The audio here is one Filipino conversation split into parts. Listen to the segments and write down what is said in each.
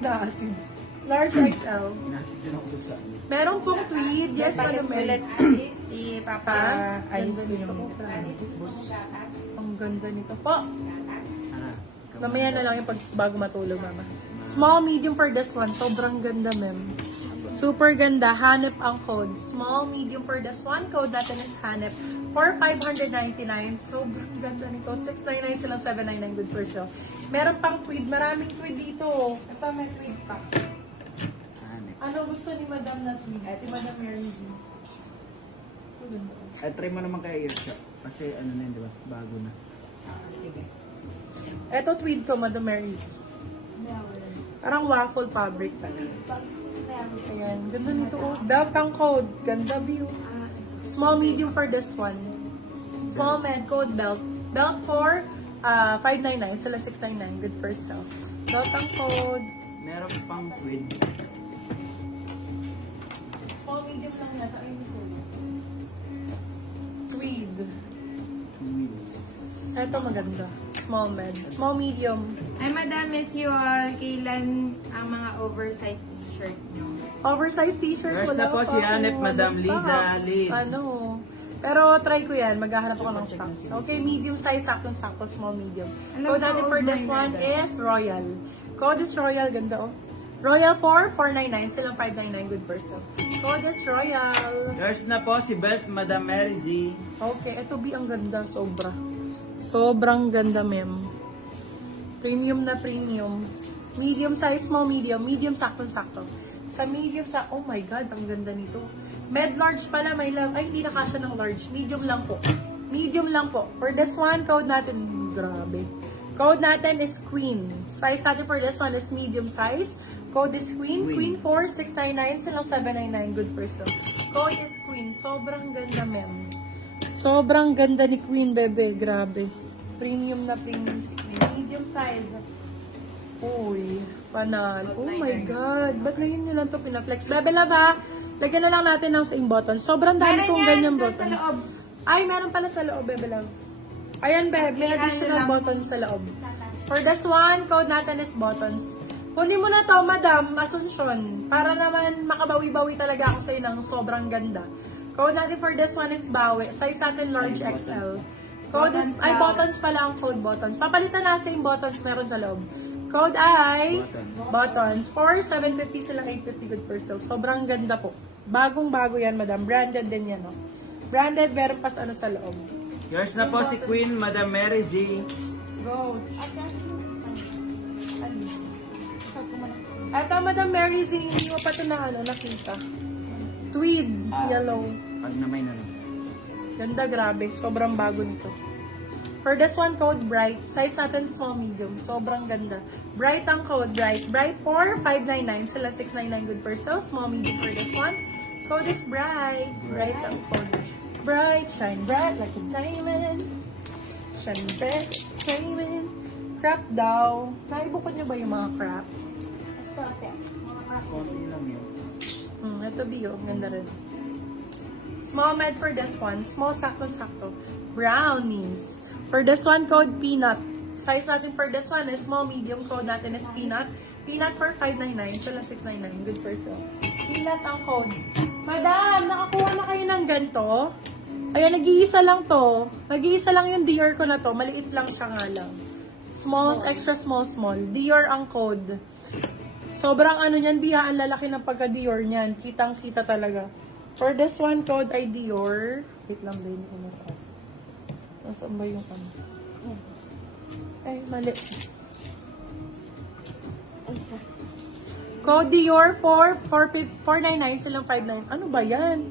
Naasin. Large XL. Meron pong tweed. Yes, Madam Mary. Si Papa Ha? ayos Ganda ko nito. yung Ang ganda nito po. Mamaya na lang yung bago matulog, Mama. Small, medium for this one. Sobrang ganda, ma'am. Super ganda. Hanep ang code. Small, medium for this one. Code natin is Hanep. For 599. Sobrang ganda nito. 699 silang 799. Good for sale. Meron pang tweed. Maraming tweed dito. Ito, may tweed pa. Ano gusto ni Madam na tweed? Si Madam Mary G. Ay, try mo naman kaya earshot. Kasi ano na yun, di ba? Bago na. Sige. Ito tweed ko, Madam Mary G. Parang waffle fabric pala. Ayan. Ganda nito. Oh. Belt ang code. Ganda view. Small, medium for this one. Small, med, code belt. Belt for 599. Sila 699. Good for sale. Belt ang code. Meron pang tweed. Small, medium lang yata. Ayun yung sulit. Tweed. Tweeds. Ito maganda. Small, med. Small, medium. Ay, Madam, miss you all. Kailan ang mga oversized t-shirt nyo? Oversized t-shirt. First Wala na po pa si ako. Hanep, Madam Ano, Liza stocks? Lin. Ano? Pero try ko yan. Maghahanap ako ng stocks. Okay, medium size, sakto-sakto, small, medium. Alam Code ko, natin for oh this my one God. is Royal. Code is Royal. Ganda, oh. Royal 499. Silang 599. Good person. Code is Royal. First na po si Beth, Madam Mary Z. Okay, ito B ang ganda. Sobra. Sobrang ganda, ma'am. Premium na premium. Medium size, small, medium. Medium, sakto-sakto. Sa medium, oh my God, ang ganda nito. Med large pala, may love. Ay, hindi na kasya ng large. Medium lang po. Medium lang po. For this one, code natin, grabe. Code natin is Queen. Size natin for this one is medium size. Code is Queen. Queen 4, 699, silang 799. Good person. Code is Queen. Sobrang ganda, ma'am. Sobrang ganda ni Queen, bebe. Grabe. Premium na premium si Queen. Medium size. Uy, panal. Oh my God. Ba't ngayon nyo lang ito pinaflex? Bebe love ha. Lagyan na lang natin ng same button. Sobrang dami Meron kong yan ganyan dun buttons. sa loob. Ay, meron pala sa loob, bebe love. Ayan, bebe. May Okay, additional ano lang. button sa loob. For this one, code natin is buttons. Kunin mo na to, Madam Asuncion. Para naman makabawi-bawi talaga ako sa'yo ng sobrang ganda. Code natin for this one is Bawi. Size natin large XL. Code is, ay buttons pala ang code buttons. Papalitan na same buttons meron sa loob. Code ay buttons. For 750 silang 850 good per sale. Sobrang ganda po. Bagong-bago yan, Madam. Branded din yan, no? Branded, meron pas ano sa loob. Yours na po si Queen, Madam Mary Z. Go. Ito, Madam Mary Z, hindi mo pa ito na ano, nakita. Tweed, yellow. Pag namay na lang. Ganda, grabe. Sobrang bago nito. For this one, code Bright. Size natin small, medium. Sobrang ganda. Bright ang code, Bright. Bright for 599. Sila 699 good per sale. Small, medium for this one. Code is Bright. Bright ang code. Bright, shine bright like a diamond. Shine bright like a diamond. Crap daw. Naibukod niyo ba yung mga crap? Konti lang yun. Ito Bio. Ganda rin. Small med for this one. Small, sakto-sakto. Brownies. For this one, code Peanut. Size natin for this one is small, medium. Code natin is Peanut. Peanut for 599. Sila 699. Good for sale. Peanut ang code. Madam, nakakuha na kayo ng ganito? Ayan, nag-iisa lang to. Nag-iisa lang yung Dior ko na to. Maliit lang siya nga lang. Small, extra small, small. Dior ang code. Sobrang ano niyan, biha, ang lalaki ng pagka-Dior niyan. Kitang-kita talaga. For this one, code ay Dior. Wait lang, ba yun ko nasaan? Nasaan ba yung ano? Ay, mali. Code Dior for 499 silang 59. Ano ba yan?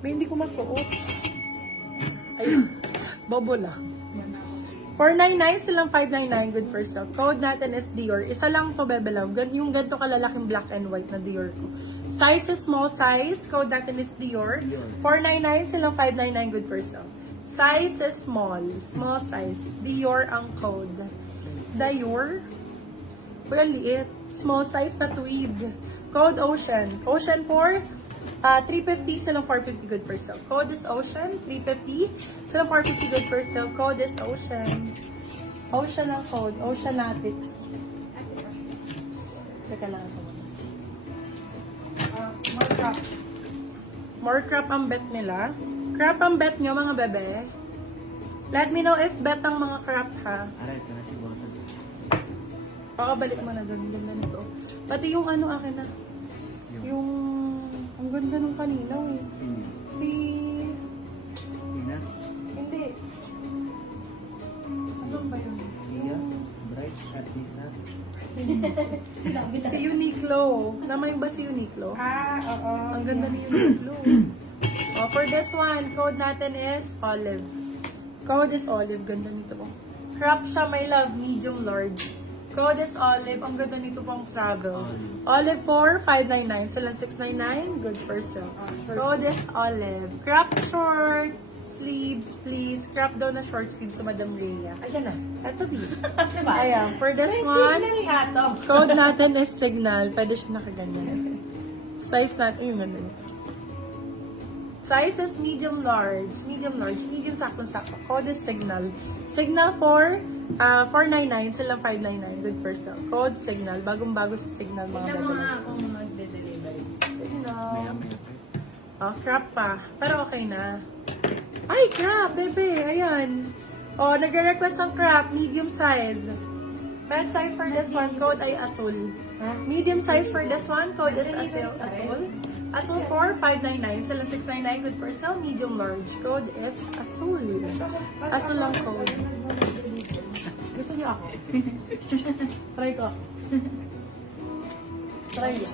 May hindi ko masuot. Ay, bobo lang. 499 silang 599 good for sale. Code natin is Dior. Isa lang to, bebe love. Yung ganito kalalaking black and white na Dior ko. Size is small size. Code natin is Dior. 499 silang 599 good for sale. Size is small. Small size. Dior ang code. Dior. Well, liit. Small size na tweed. Code Ocean. Ocean for 350, silang 450 good for sale. Code is Ocean, 350, silang 450 good for sale. Code is Ocean. Ocean ang code, Oceanatics. Teka lang ako. More crop. More crop ang bet nila. Crop ang bet nyo, mga bebe. Let me know if bet ang mga crop, ha? Aray, ito na si Bota. Pakabalik mo na doon. Ganda nito. Pati yung ano akin na. Yung... Ang ganda nung kanina, eh. Sino? Si... Tina? Hindi. Ano ba yun? Tia? Bright? At least na? Si Uniqlo. Naman ba si Uniqlo? Oo. Ang ganda ni Uniqlo. Oh, for this one, code natin is Olive. Code is Olive. Ganda nito po. Crop siya, my love. Medium large. Code is Olive. Ang ganda nito pang travel. Olive for 599. Sila 699. Good for sale. Code is Olive. Crop short sleeves, please. Crop daw na short sleeves sa Madam Rhea. Ayan na. Ito, B. Diba? Ayan. For this May one, signal hato. code natin is Signal. Pwede siya nakaganyan. Size natin, yung ganda nito. Size is medium large. Medium large. Medium sakto-sakto. Code is Signal. Signal for 499. Silang 599. Good for sale. Code Signal. Bagong-bago sa Signal, mga Tignan mo bebe. nga kung magde-delivery. Signal. Maya-maya pa. Oh, crop pa. Pero okay na. Ay, crop, bebe. Ayan. Oh, nag-request ng crop. Medium size. Bed size for this one. Code ay Azul. Medium size for this one. Code is Azul. Azul for 599. Sila 699. Good for sale. Medium large. Code is Azul. Azul lang code. Gusto niyo ako? Try ko. Try ko.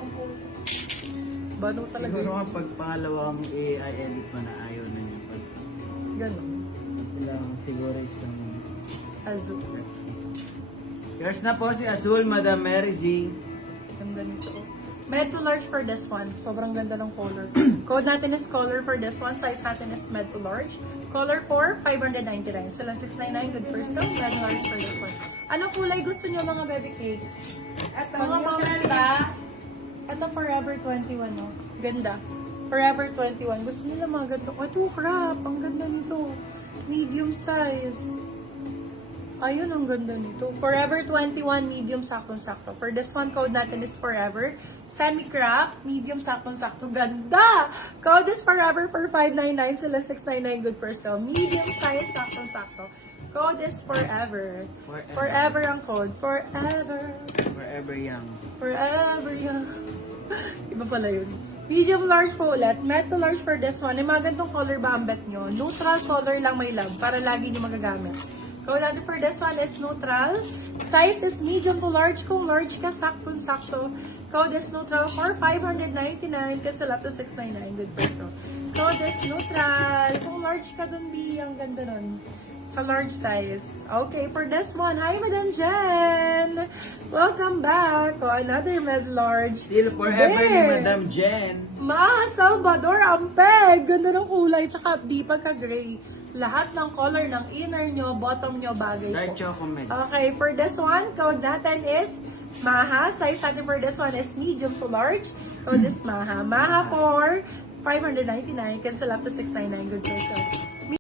Bano talaga. Siguro nga pag pangalawang i-edit mo na ayaw na niya. Pag Ganun. lang siguro isang... Azul. Here's na po si Azul, Madam Mary G. Ganda nito. Med to large for this one. Sobrang ganda ng color. Code natin is color for this one. Size natin is med to large. Color for 599. Sila 699. Good for sale. Med large for this one. Anong kulay gusto niyo, mga baby cakes? Ito, mga bawal ba? Ito Forever 21, no? Ganda. Forever 21. Gusto niyo lang mga ganito. Oh, ito crap. Ang ganda nito. Medium size. Ayun, ang ganda nito. Forever 21, medium saktong-sakto. For this one, code natin is Forever. Semi-crop, medium saktong-sakto. Ganda! Code is Forever for 599. Sila 699. Good for sale. Medium size, saktong-sakto. Code is Forever. Forever ang code. Forever. Forever young. Forever young. Iba pala yun. Medium large po ulit. Med to large for this one. Yung mga gantong color ba ang bet nyo? Neutral color lang, my love. Para lagi nyo magagamit. Code natin for this one is neutral. Size is medium to large. Kung large ka, saktong-sakto. Code is neutral for 599. Kasi lap to 699. Good peso. Code is neutral. Kung large ka dun, B, ang ganda nun. Sa large size. Okay, for this one, hi Madam Jen! Welcome back to another med large. Still forever ni There. Madam Jen. Ma, Salvador, ampeg! Ganda ng kulay, tsaka B pagka-gray. Lahat ng color ng inner nyo, bottom nyo, bagay Dark po. chocolate. Okay, for this one, code natin is Maha. Size natin for this one is medium to large. Code is Maha. Maha for 599, cancel up to 699. Good person.